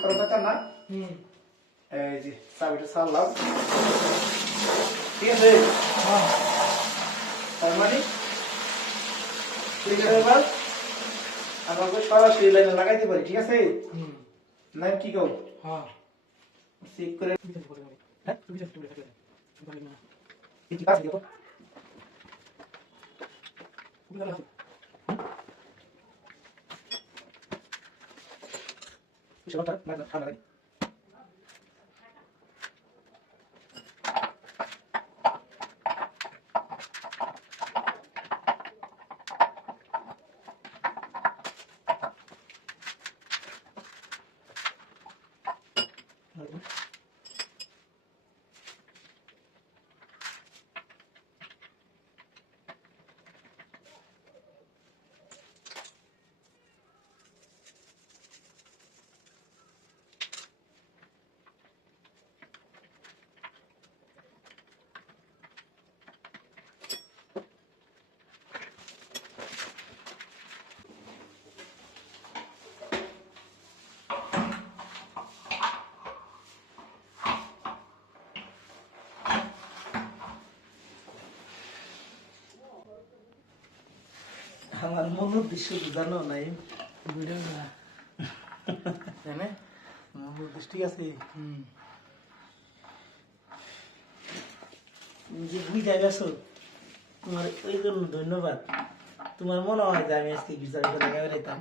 করা দরকার না এই যে চাবিটা ছাড়লাম। ঠিক আছে? তার মানে ঠিক আছে এবার? আমাকে সরাসরি লাইনে লাগাইতে পারি ঠিক আছে? লাইন কি কও? চেক করে এই যে কাজ দেখো সেটা না না না আমার মন উদ্দেশ্য জানো নাই। উদ্দেশ্য ঠিক আছে যে বুঝা গেছো তোমার ওই জন্য ধন্যবাদ। তোমার মনে হয় যে আমি আজকে বিচার করে লাগাই যেতাম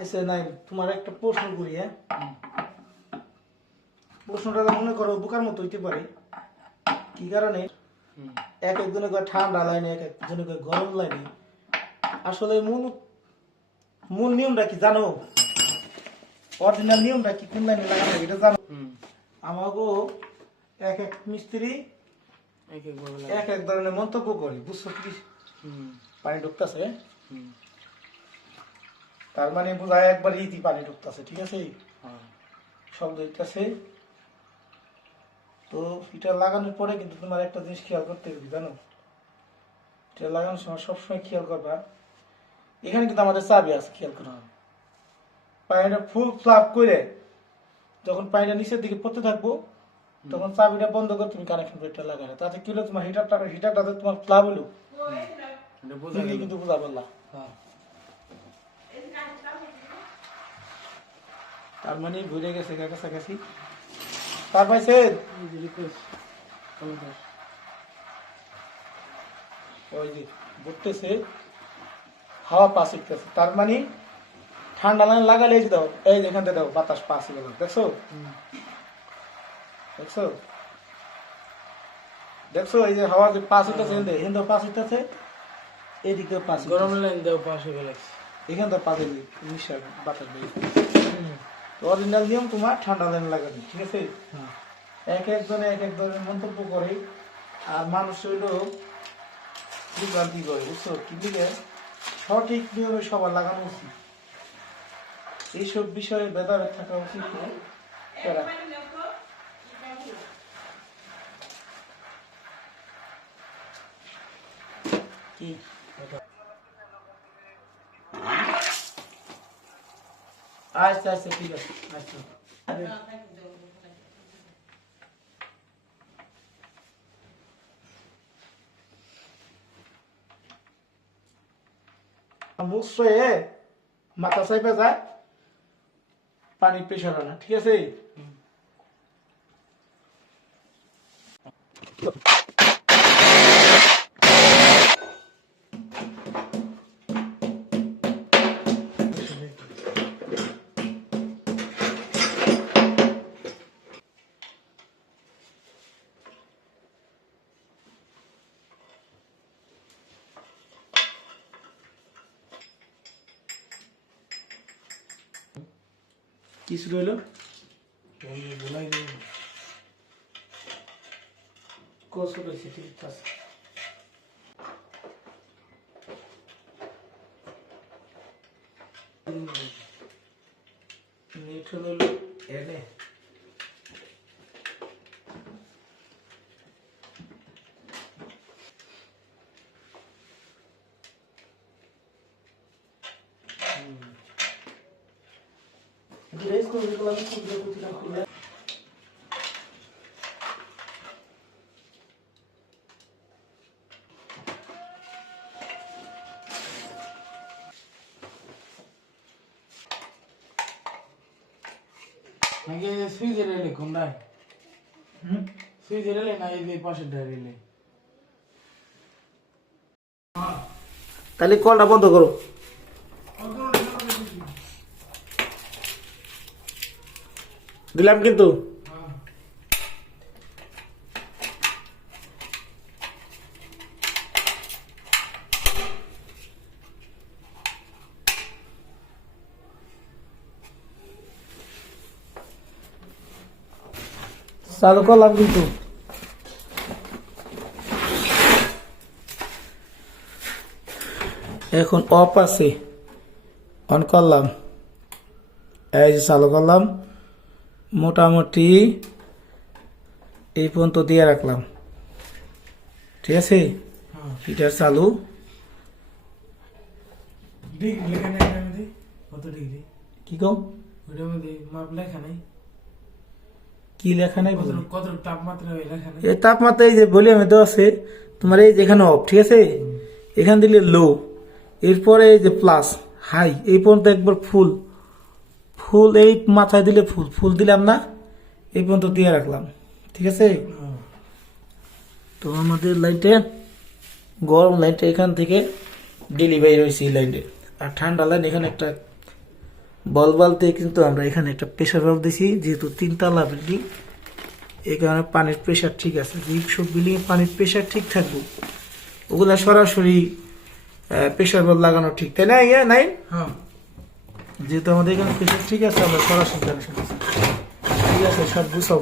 আচ্ছা নাই তোমার একটা প্রশ্ন করি হ্যাঁ? প্রশ্নটা মনে করো বোকার মতো হইতে পারে। কি কারণে? এক একজনে কয় ঠান্ডা লাইনে এক একজনে কয় গরম লাইনে। আসলে মূল মূল নিয়মটা কি জানো? অরিজিনাল নিয়মটা কি? কোন লাইনে লাগানো এটা জানো? আমাকেও এক এক মিস্ত্রি এক এক ধরনের মন্তব্য করে বুঝছ কি? পানি ঢুকতেছে তার মানে বোঝায় একবার ইতি পানি ঢুকতেছে ঠিক আছে? শব্দ হইতেছে। তো এটা লাগানোর পরে কিন্তু তোমার একটা জিনিস খেয়াল করতে হবে জানো? এটা লাগানোর সময় সবসময় খেয়াল করবা। এখানে কিন্তু আমাদের চাবি আছে খেয়াল করা। হবে পানিটা ফুল ফ্লাপ করে যখন পানিটা নিচের দিকে পড়তে থাকব তখন চাবিটা বন্ধ করে তুমি কানেকশন প্লেটটা লাগালে তাতে কি হলো? তোমার হিটারটা হিটারটাতে তোমার ফ্লাপ হলো। কিন্তু বোঝা পারলা তার মানে ভুলে গেছে কাছাকাছি তার পাইছে ওই যে ঘুরতেছে হাওয়া পাস উঠতেছে তার মানে ঠান্ডা লাইন লাগালে এই দাও এই যে এখান থেকে দাও বাতাস পাস গেল দেখছ? দেখছ? দেখছ? এই যে হাওয়া যে পাস উঠতেছে হিন্দে পাস উঠতেছে এদিক পাস গরম লাইন দেও পাশে গেলে এখান থেকে পাস নিঃশ্বাস বাতাস বেরিয়ে অরিজিনাল নিয়ম তোমার ঠান্ডা লাইন লাগাবে ঠিক আছে? এক একজনে এক এক ধরনের মন্তব্য করে আর মানুষ হইল বিভ্রান্তি করে বুঝছ? কি লিগে সঠিক নিয়মে সবার লাগানো উচিত। এইসব বিষয়ে ভেদাভেদ থাকা উচিত। এরা কি? আচ্ছা আচ্ছা ঠিক আছে আচ্ছা মুখ সয়ে মাথা চাইপে যায় পানির প্রেশার না ঠিক আছে কিছু রইল এমনি বলাই দিই কষ্ট রয়েছে ঠিক আছে Direito. নাকি রেলে কোনটায়? রেলে না এই যে পাশের রেলে? তাহলে কলটা বন্ধ করো। দিলাম কিন্তু। চালু করলাম কিন্তু। এখন অফ আছে। অন করলাম। এই যে চালু করলাম। মোটামুটি এই পর্যন্ত দিয়ে রাখলাম। ঠিক আছে? হ্যাঁ। হিটার চালু। কত ডিগ্রি কি কও? ওটার মধ্যে মাপ লেখা নেই। কি লেখা নাই কত তাপমাত্রা ওই লেখা নেই? এই তাপমাত্রা এই যে ভলিউমে দেওয়া আছে তোমার এই অফ ঠিক আছে? এখান দিলে লো এরপরে এই যে প্লাস হাই এই পর্যন্ত একবার ফুল ফুল, এই মাথায় দিলে ফুল ফুল দিলাম না, এই পর্যন্ত দিয়ে রাখলাম, ঠিক আছে। তো আমাদের লাইনটা গরম লাইনটা এখান থেকে ডেলিভারি হয়েছে এই লাইনে। আর ঠান্ডা লাইন, এখানে একটা বল বালতে কিন্তু আমরা এখানে একটা প্রেশার ভাব দিছি, যেহেতু তিনতলা বিল্ডিং এই কারণে পানির প্রেশার ঠিক আছে। সব বিল্ডিং পানির প্রেশার ঠিক থাকব, ওগুলা সরাসরি প্রেশার ভাব লাগানো ঠিক, তাই না? ইয়া নাই হ্যাঁ। যেহেতু আমাদের এখানে ঠিক আছে আমরা সরাসরি ঠিক আছে সব গুছাও।